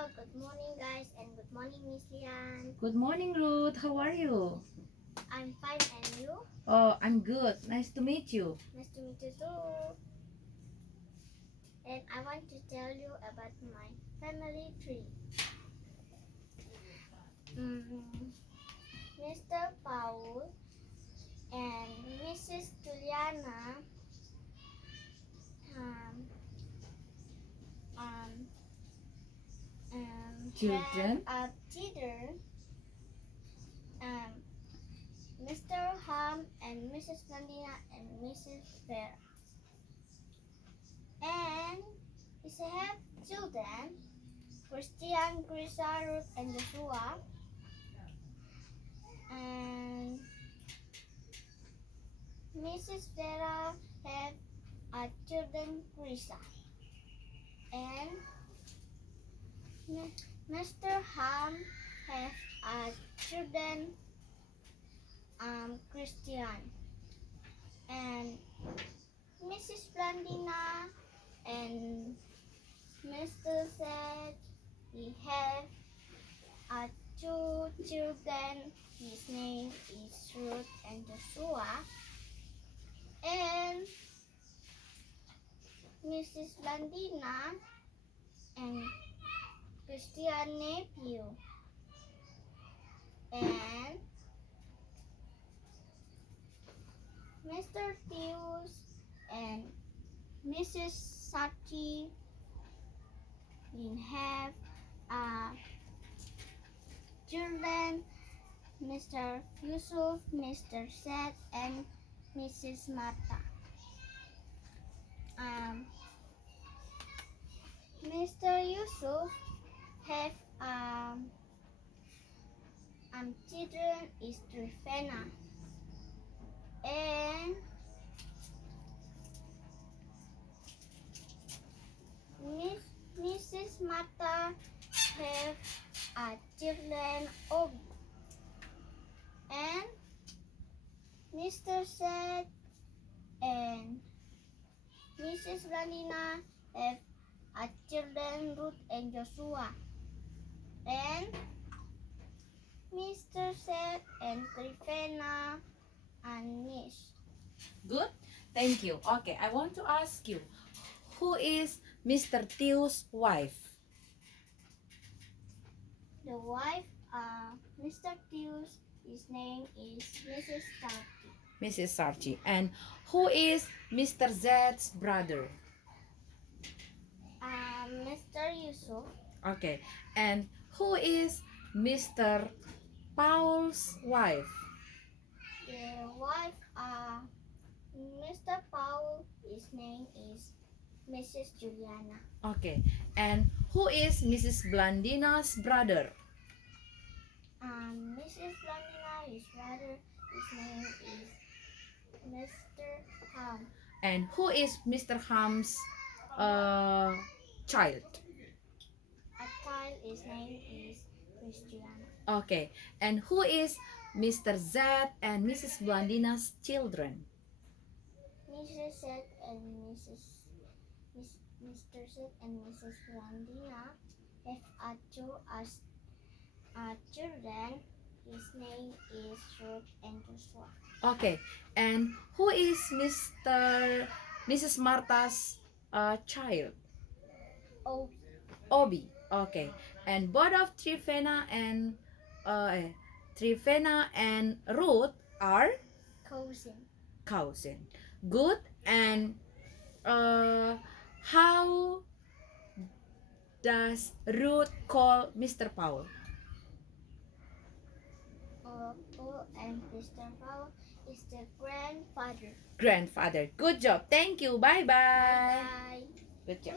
Good morning guys and good morning Miss Lian. Good morning, Ruth. How are you? I'm fine and you? Oh, I'm good. Nice to meet you. Nice to meet you too. And I want to tell you about my family tree. Mr. Paul and Mrs. Juliana um, um, Children? have a children. Mr. Ham and Mrs. Nandina and Mrs. Vera. And we have children, Christian, Grisa, Ruth, and Joshua. And Mrs. Vera have a children, Grisa. And Mr. Ham have a children, Christian. And Mrs. Blandina and Mr. said he have a two children. His name is Ruth and Joshua. And Mrs. Blandina and Christian nephew. And Mr. Pius and Mrs. Sachi will have children, Mr. Yusuf, Mr. Seth, and Mrs. Mata. Mr. Yusuf have children is Trifena. And Mrs. Mata have a children Obi. And Mr. Seth and Mrs. Ranina have a children Ruth and Joshua. And Mr. Seth and Trifena and Nish. Good. Thank you. Okay, I want to ask you, who is Mr. Tio's wife? The wife, Mr. Pius, his name is Mrs. Tati. Mrs. Sarchi. And who is Mr. Zed's brother? Mr. Yusuf. Okay. And who is Mr. Paul's wife? The wife, Mr. Paul, his name is Mrs. Juliana. Okay. And who is Mrs. Blandina's brother? Mrs. Blandina, his brother, his name is Mr. Ham. And who is Mr. Ham's child? A child, his name is Christiana. Okay. And who is Mr. Zed and Mrs. Blandina's children? Mrs. Seth and Mr. Seth and Mrs. Blandina have children. His name is Ruth and Joshua. Okay. And who is Mrs. Martha's child? Obi. Obi. Okay. And both of Trifena and Ruth are Cousin. cousin. Good. And how does Ruth call Mr. Paul? Paul and Mr. Paul is the grandfather. Grandfather. Good job. Thank you. Bye-bye. Bye. Good job.